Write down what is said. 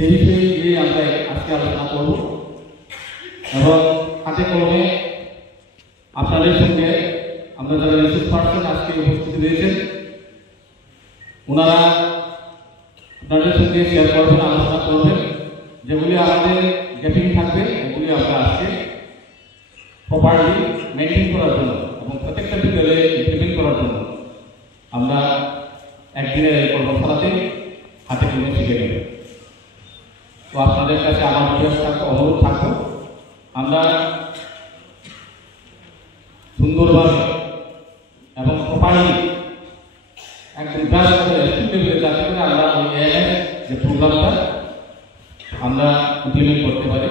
সেই বিষয়ে নিয়ে আমরা আজকে আলোচনা করব এবং হাতে কলমে আপনাদের সঙ্গে আমরা যারা রিসোর্স পার্সন আজকে উপস্থিত হয়েছেন ওনারা আপনাদের সঙ্গে শেয়ার করবেন, আলোচনা করবেন, যেগুলি আমাদের গ্যাপিং থাকবে এগুলি আমরা আজকে প্রপারলি মেনটেন করার জন্য এবং প্রত্যেকটা বিদ্যালয়ে ইমপ্লিমেন্ট করার জন্য আমরা একদিনের এই কর্মশালাতে হাতে কলমে শিখে নেব। তো আপনাদের কাছে আমার অনুরোধ থাকবো আমরা সুন্দরভাবে এবং প্রপারলি একদম ব্যাস করে যাতে করে আমরা ওই এএলএস যে প্রোগ্রামটা আমরা ইমপ্লিমেন্ট করতে পারি।